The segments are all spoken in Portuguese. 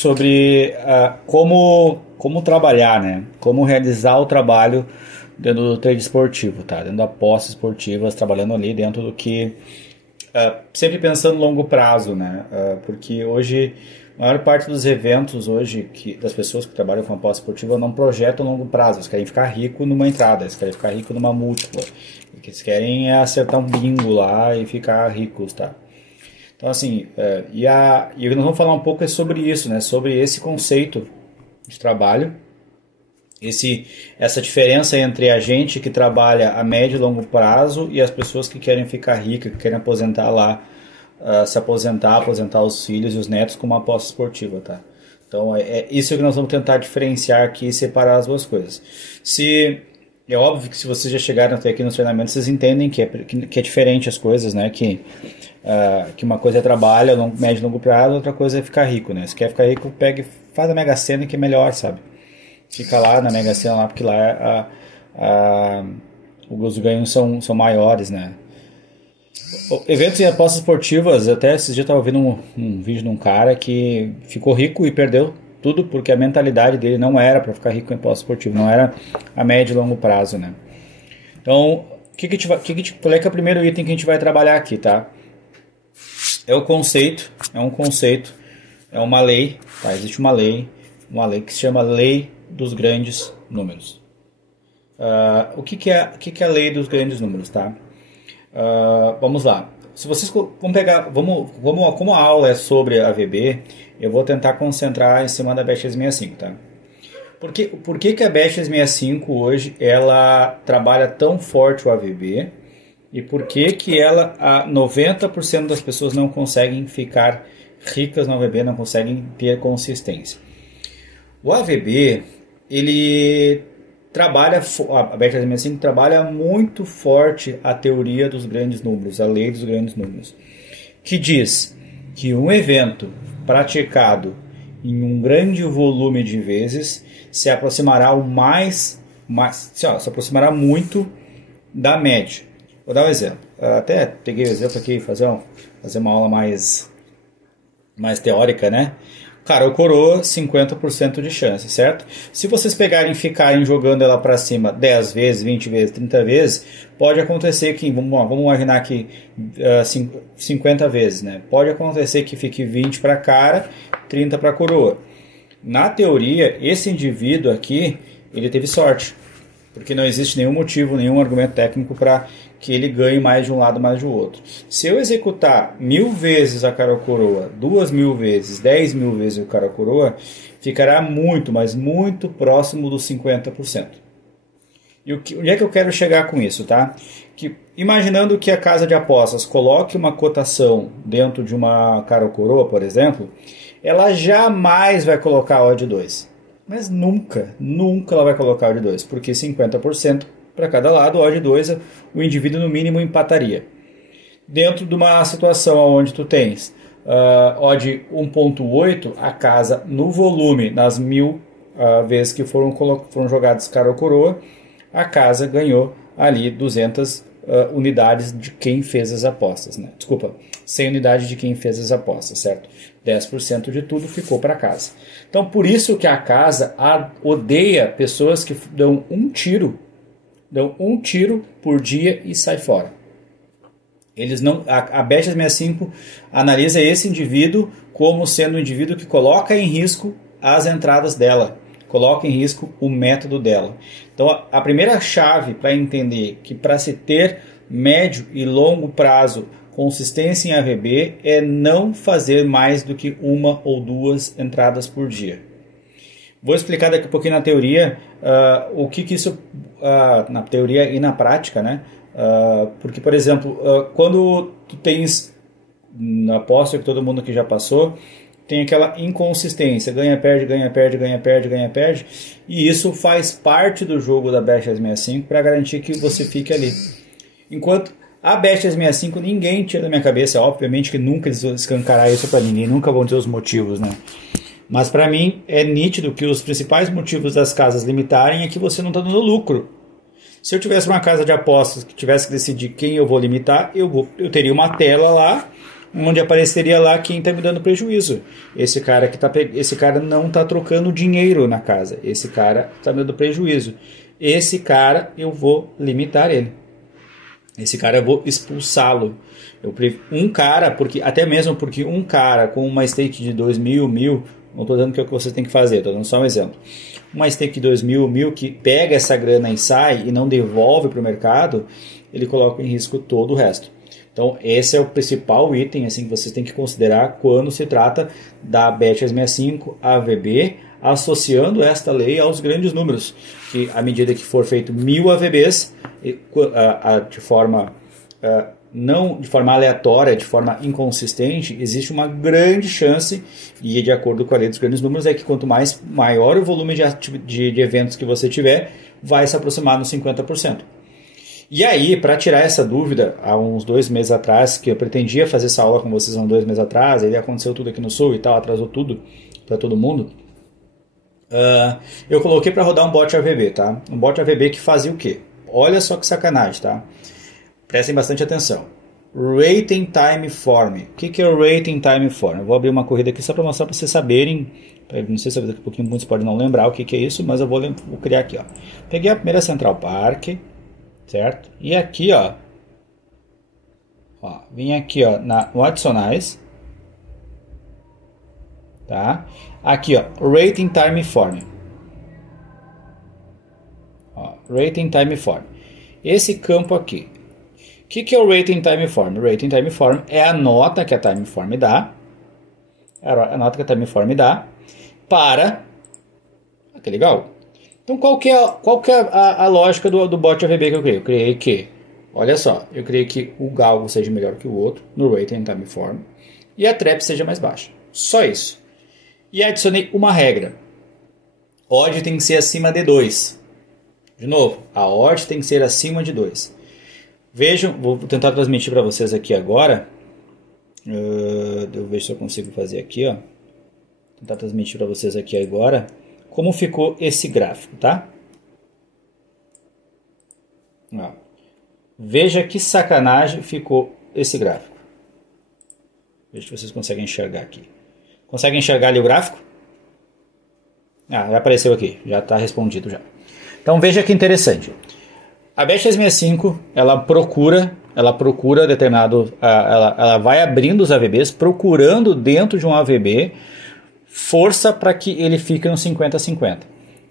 sobre como trabalhar, né? Como realizar o trabalho dentro do trade esportivo, tá? Dentro da apostas esportivas, trabalhando ali dentro do que... sempre pensando no longo prazo, né? Porque hoje, a maior parte dos eventos hoje, das pessoas que trabalham com aposta esportiva, não projetam longo prazo. Eles querem ficar rico numa entrada, eles querem ficar rico numa múltipla. O que eles querem é acertar um bingo lá e ficar ricos, tá? Então, assim, e nós vamos falar um pouco sobre isso, né? Sobre esse conceito de trabalho, essa diferença entre a gente que trabalha a médio e longo prazo e as pessoas que querem ficar ricas, que querem aposentar lá, se aposentar os filhos e os netos com uma aposta esportiva, tá? Então, é isso que nós vamos tentar diferenciar aqui e separar as duas coisas. É óbvio que se vocês já chegaram até aqui nos treinamentos, vocês entendem que é diferente as coisas, né? Que uma coisa é trabalho a médio e longo prazo, outra coisa é ficar rico, né? Se quer ficar rico, pega e faz a Mega Sena, que é melhor, sabe? Fica lá na Mega Sena, lá, porque lá os ganhos são maiores, né? Eventos e apostas esportivas, até esses dias eu estava ouvindo um vídeo de um cara que ficou rico e perdeu tudo porque a mentalidade dele não era para ficar rico em aposta esportiva, não era a médio e longo prazo, né? Então, qual é que é o primeiro item que a gente vai trabalhar aqui, tá? É um conceito, é uma lei, tá? Existe uma lei que se chama Lei dos Grandes Números. O que é a Lei dos Grandes Números, tá? Vamos lá. Se vocês como a aula é sobre a AVB, eu vou tentar concentrar em cima da Bet365, tá? Por que a Bet365 hoje ela trabalha tão forte o AVB e por que 90% das pessoas não conseguem ficar ricas no AVB, não conseguem ter consistência? O AVB, ele trabalha, a Bet365 trabalha muito forte a teoria dos grandes números, a lei dos grandes números, que diz que um evento praticado em um grande volume de vezes se aproximará se aproximará muito da média. Vou dar um exemplo. Até peguei o exemplo aqui, fazer uma aula mais teórica, né? Cara, o coroa, 50% de chance, certo? Se vocês pegarem e ficarem jogando ela para cima 10 vezes, 20 vezes, 30 vezes, pode acontecer que, vamos imaginar que 50 vezes, né? Pode acontecer que fique 20 para cara, 30 para coroa. Na teoria, esse indivíduo aqui, ele teve sorte, porque não existe nenhum motivo, nenhum argumento técnico para que ele ganhe mais de um lado, mais do outro. Se eu executar 1000 vezes a cara coroa, 2000 vezes, 10.000 vezes o cara coroa, ficará muito, mas muito próximo dos 50%. E onde é que eu quero chegar com isso, tá? Imaginando que a casa de apostas coloque uma cotação dentro de uma cara coroa, por exemplo, ela jamais vai colocar a odd 2. Mas nunca ela vai colocar a odd 2, porque 50% para cada lado, a odd 2, o indivíduo no mínimo empataria. Dentro de uma situação onde tu tens odd 1.8, a casa no volume, nas 1000 vezes que foram jogadas cara ou coroa, a casa ganhou ali 200 unidades de quem fez as apostas, né? Desculpa, 100 unidades de quem fez as apostas, certo? 10% de tudo ficou para casa. Então, por isso que a casa odeia pessoas que dão um tiro por dia e sai fora. Eles não, a Bet365 analisa esse indivíduo como sendo um indivíduo que coloca em risco as entradas dela, coloca em risco o método dela. Então, a primeira chave para entender que para se ter médio e longo prazo consistência em AVB é não fazer mais do que uma ou duas entradas por dia. Vou explicar daqui a pouquinho na teoria o que isso, na teoria e na prática, né? Porque, por exemplo, quando tu tens, aposto que todo mundo aqui já passou, tem aquela inconsistência, ganha, perde, ganha, perde, ganha, perde, ganha, perde, e isso faz parte do jogo da Bet365 para garantir que você fique ali. Enquanto a Bet365 ninguém tira da minha cabeça, obviamente que nunca eles vão escancarar isso para ninguém, nunca vão ter os motivos, né? Mas para mim é nítido que os principais motivos das casas limitarem é que você não está dando lucro. Se eu tivesse uma casa de apostas que tivesse que decidir quem eu vou limitar, eu teria uma tela lá onde apareceria lá quem está me dando prejuízo. Esse cara não está trocando dinheiro na casa. Esse cara está me dando prejuízo. Esse cara eu vou limitar ele. Esse cara eu vou expulsá-lo. Até mesmo porque um cara com uma stake de 2.000, 1.000, não estou dizendo que é o que você tem que fazer, estou dando só um exemplo. Uma stake de 2.000, 1.000 que pega essa grana e sai e não devolve para o mercado, ele coloca em risco todo o resto. Então esse é o principal item assim, que vocês têm que considerar quando se trata da Bet365 AVB, associando esta lei aos grandes números, que à medida que for feito 1.000 AVBs, não de forma aleatória, de forma inconsistente, existe uma grande chance, e de acordo com a lei dos grandes números, é que quanto maior o volume de eventos que você tiver, vai se aproximar nos 50%. E aí, para tirar essa dúvida, há uns 2 meses atrás, que eu pretendia fazer essa aula com vocês há uns 2 meses atrás, aí aconteceu tudo aqui no Sul e tal, atrasou tudo para todo mundo, eu coloquei para rodar um bot AVB, tá? Um bot AVB que fazia o quê? Olha só que sacanagem, tá? Prestem bastante atenção. Rating Time Form. O que é o Rating Time Form? Eu vou abrir uma corrida aqui só para mostrar para vocês saberem. Não sei se daqui a pouquinho muitos podem não lembrar o que é isso, mas eu vou criar aqui. Ó. Peguei a primeira Central Park, certo? E aqui, ó vim aqui ó, no Adicionais. Tá? Aqui, ó, Rating Time Form. Ó, Rating Time Form. Esse campo aqui. O que é o Rating Time Form? O Rating Time Form é a nota que a Time Form dá. A nota que a Time Form dá para aquele gal. Então qual que é a lógica do bot AVB que eu criei? Eu criei que, olha só, eu criei que o galgo seja melhor que o outro no Rating Time Form e a trap seja mais baixa. Só isso. E adicionei uma regra. Odd tem que ser acima de 2. De novo, a odd tem que ser acima de 2. Vejam, vou tentar transmitir para vocês aqui agora. Eu vejo se eu consigo fazer aqui, ó. Tentar transmitir para vocês aqui agora como ficou esse gráfico, tá? Ó. Veja que sacanagem ficou esse gráfico. Veja se vocês conseguem enxergar aqui. Conseguem enxergar ali o gráfico? Já apareceu aqui, já está respondido já. Então veja que interessante. A Bet365, ela procura determinado, ela vai abrindo os AVBs, procurando dentro de um AVB força para que ele fique no 50-50.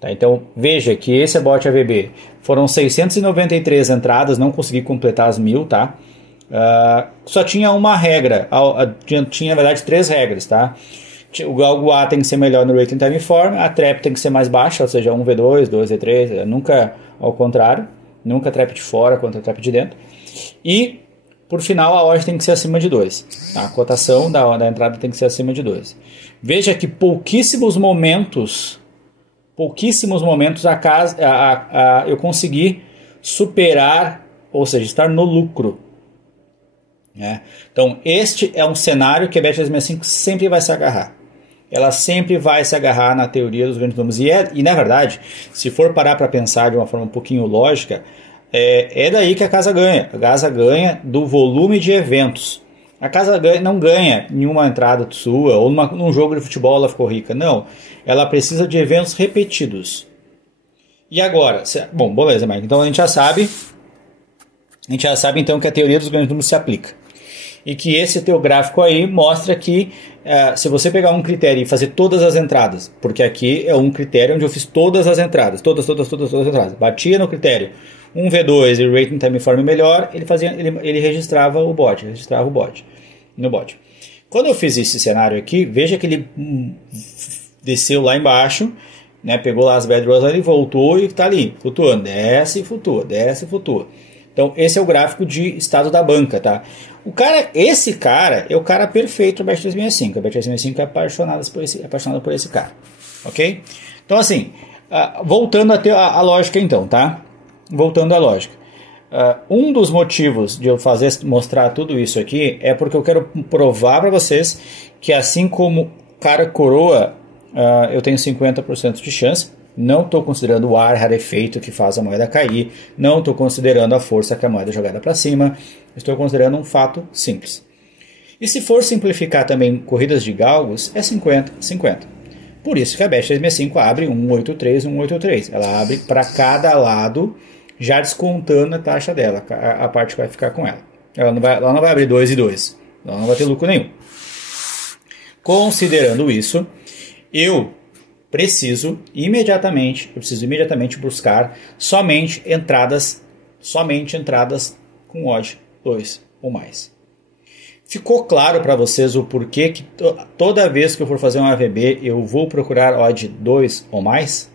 Tá? Então veja que esse é bot AVB. Foram 693 entradas, não consegui completar as 1.000, tá? Só tinha uma regra, tinha na verdade 3 regras, tá? O galgo A tem que ser melhor no Rating Time Form, a trap tem que ser mais baixa, ou seja, 1v2, 2v3, nunca ao contrário, nunca trap de fora contra trap de dentro. E, por final, a odd tem que ser acima de 2. Tá? A cotação da entrada tem que ser acima de 2. Veja que pouquíssimos momentos eu consegui superar, ou seja, estar no lucro. Então, este é um cenário que a Bet365 sempre vai se agarrar. Ela sempre vai se agarrar na teoria dos grandes números. E na verdade, se for parar para pensar de uma forma um pouquinho lógica, é daí que a casa ganha. A casa ganha do volume de eventos. A casa não ganha em uma entrada sua ou num jogo de futebol ela ficou rica. Não. Ela precisa de eventos repetidos. E agora? Bom, beleza, Mike. Então a gente já sabe então que a teoria dos grandes números se aplica. E que esse teu gráfico aí mostra que se você pegar um critério e fazer todas as entradas, porque aqui é um critério onde eu fiz todas as entradas, todas as entradas, batia no critério 1v2 e Rating Time Form melhor, ele registrava o bot no bot. Quando eu fiz esse cenário aqui, veja que ele desceu lá embaixo, né, pegou lá as bad rolls e voltou e está ali, flutuando, desce e flutua, desce e flutua. Então esse é o gráfico de estado da banca, tá? Esse cara é o cara perfeito da Bet365. A Bet365 é apaixonada por esse cara, ok? Então assim, voltando a lógica então, tá? Voltando à lógica. Um dos motivos de eu mostrar tudo isso aqui é porque eu quero provar para vocês que assim como cara coroa, eu tenho 50% de chance. Não estou considerando o ar rarefeito que faz a moeda cair. Não estou considerando a força que a moeda é jogada para cima. Estou considerando um fato simples. E se for simplificar também corridas de galgos, é 50-50. Por isso que a Bet365 abre 183, 183. Ela abre para cada lado, já descontando a taxa dela, a parte que vai ficar com ela. Ela não vai abrir 2 e 2. Ela não vai ter lucro nenhum. Considerando isso, eu preciso imediatamente buscar somente entradas com odd 2 ou mais. Ficou claro para vocês o porquê que toda vez que eu for fazer um AVB eu vou procurar odd 2 ou mais?